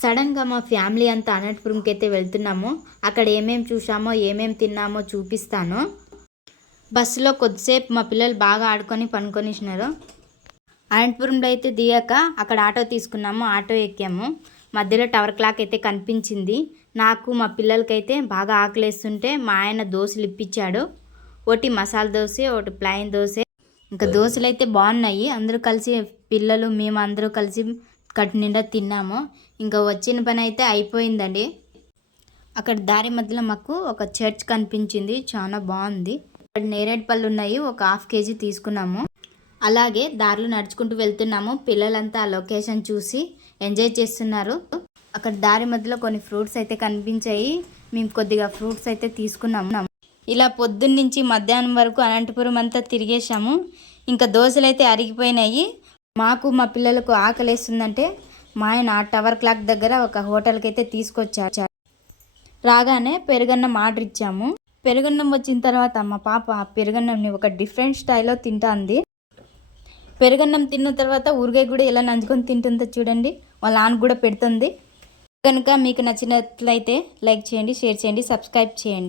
సడన్గా మా ఫ్యామిలీ అంతా అనంతపురంకి అయితే వెళ్తున్నాము. అక్కడ ఏమేమి చూసామో ఏమేమి తిన్నామో చూపిస్తాను. బస్సులో కొద్దిసేపు మా పిల్లలు బాగా ఆడుకొని పనుకొనిసినారు. అనంతపురంలో అయితే దిగాక అక్కడ ఆటో తీసుకున్నాము. ఆటో ఎక్కాము. మధ్యలో టవర్ క్లాక్ అయితే కనిపించింది. నాకు మా పిల్లలకైతే బాగా ఆకలేస్తుంటే మా ఆయన దోశలు ఇప్పించాడు. ఒకటి మసాలా దోశ, ఒకటి ప్లెయిన్ దోశ. ఇంకా దోశలు అయితే బాగున్నాయి. అందరూ కలిసి పిల్లలు మేము అందరూ కలిసి కట్టు నిండా తిన్నాము. ఇంకా వచ్చిన పని అయితే అయిపోయిందండి. అక్కడ దారి మధ్యలో మాకు ఒక చర్చ్ కనిపించింది. చాలా బాగుంది. అక్కడ నేరేడు పళ్ళు ఉన్నాయి. ఒక 1/2 kg తీసుకున్నాము. అలాగే దారిలో నడుచుకుంటూ వెళ్తున్నాము. పిల్లలంతా ఆ లొకేషన్ చూసి ఎంజాయ్ చేస్తున్నారు. అక్కడ దారి మధ్యలో కొన్ని ఫ్రూట్స్ అయితే కనిపించాయి. మేము కొద్దిగా ఫ్రూట్స్ అయితే తీసుకున్నాము. ఇలా పొద్దున్నుంచి మధ్యాహ్నం వరకు అనంతపురం అంతా తిరిగేసాము. ఇంకా దోశలు అయితే అరిగిపోయినాయి. మాకు మా పిల్లలకు ఆకలేస్తుందంటే మా ఆయన టవర్ క్లాక్ దగ్గర ఒక హోటల్కి అయితే తీసుకొచ్చారు. రాగానే పెరుగన్నం ఆర్డర్ ఇచ్చాము. పెరుగన్నం వచ్చిన తర్వాత మా పాప పెరుగన్నంని ఒక డిఫరెంట్ స్టైల్లో తింటుంది. పెరుగన్నం తిన్న తర్వాత ఊరగాయ కూడా ఎలా నంచుకొని తింటుందో చూడండి. వాళ్ళ నాన్న కూడా పెడుతుంది. కనుక మీకు నచ్చినట్లయితే లైక్ చేయండి, షేర్ చేయండి, సబ్స్క్రైబ్ చేయండి.